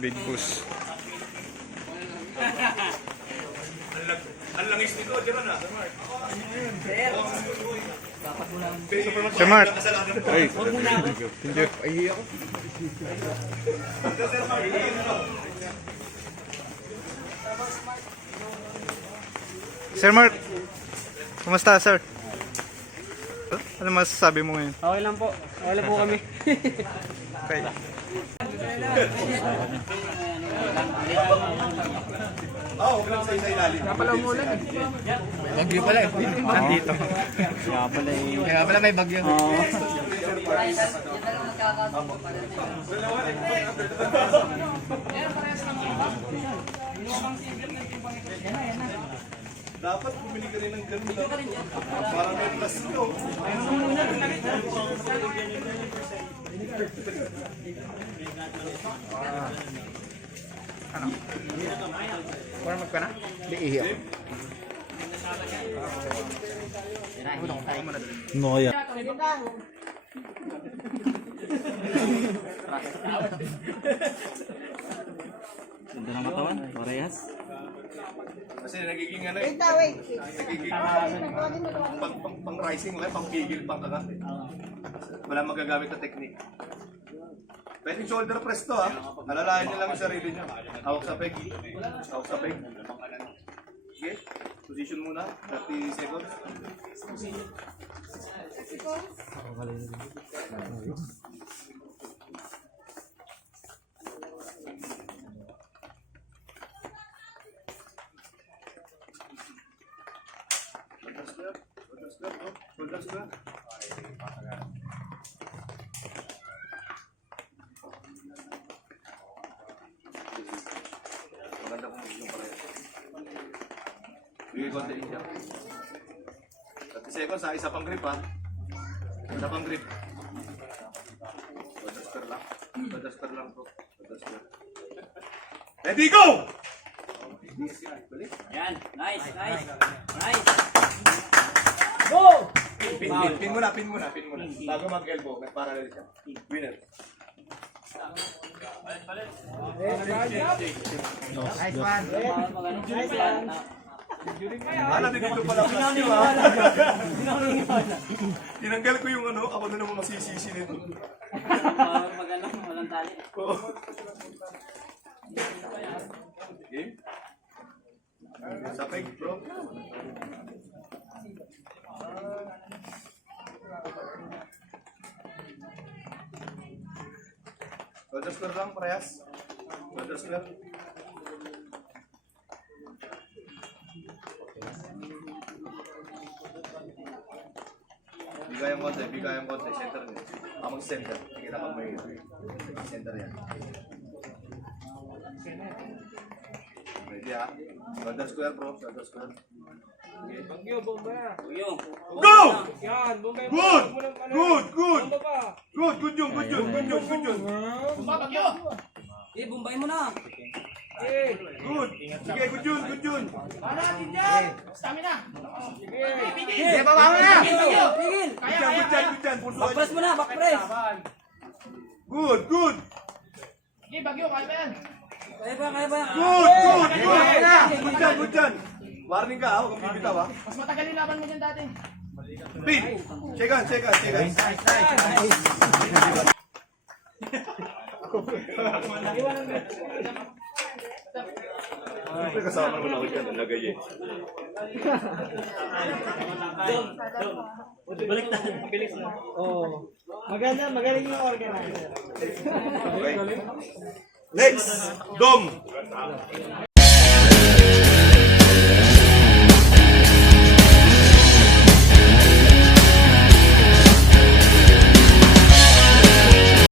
Big Boss. Ang langis nito, di ba na? Sir Mark. Ay, hindi. Ay, ako. Sir Mark. Kumusta, sir? Ano masasabi mo ngayon? Okay lang po. Okay lang po kami. Okay. Oo, huwag lang sa ilalim. Kaya pala umulan eh. Bagyo pala eh. Nandito. Kaya pala may bagyo. Dapat bumili ka rin ng ganun lang. Para may plus ito. Warm up ka na? Hindi ihiyak. No, kaya. Ganda ng katawan. Parehas. Kasi nagiging ano eh. Nagiging pang rising lang, pang pigil, pang kagat eh. Wala magagamit na technique. Pwedeng shoulder press to ha. Alalayan niyo lang yung sarili niyo. Hawak sa peg. Hawak sa peg. Okay. Position muna. 30 seconds. Shoulder square. Shoulder square. Shoulder square. Maganda kung yung pareho. Bigay konti siya. 30 seconds ha, isa pang grip ha. Isa pang grip. Shoulder lang. Shoulder lang to. Shoulder square. Ready, go! Yan. Nice. Nice. Pin muna. Bago mag-elbow, may parallel siya. Winner. Nice one. Dito pala plus nyo ha. Tinanggal ko yung ano, ako na naman masisisi nito. Walang tali. Game? Sa peg, bro. Shoulder square lang, parehas. Shoulder square. Bigay ang konti, center niya. Amang center, tingin ako may center yan. Ready ha? Shoulder square bro, shoulder square. Okay. Bagyo. Go! Yan. Bombay. Good! Good yung. Eh, bumbay mo na. Good! Sige, good yun. Sige, baba mo na! Pigil. Good dyan. Backpress mo na, backpress. Good! Kaya ba? Good dyan. Warning ka ha, huwag kang bibitaw ha. Mas matagal yung laban mo dyan dati. Pin! Check on. Kasama naman ako dyan, nalagay eh. Magaling yung organizer. Okay. Next, Dom!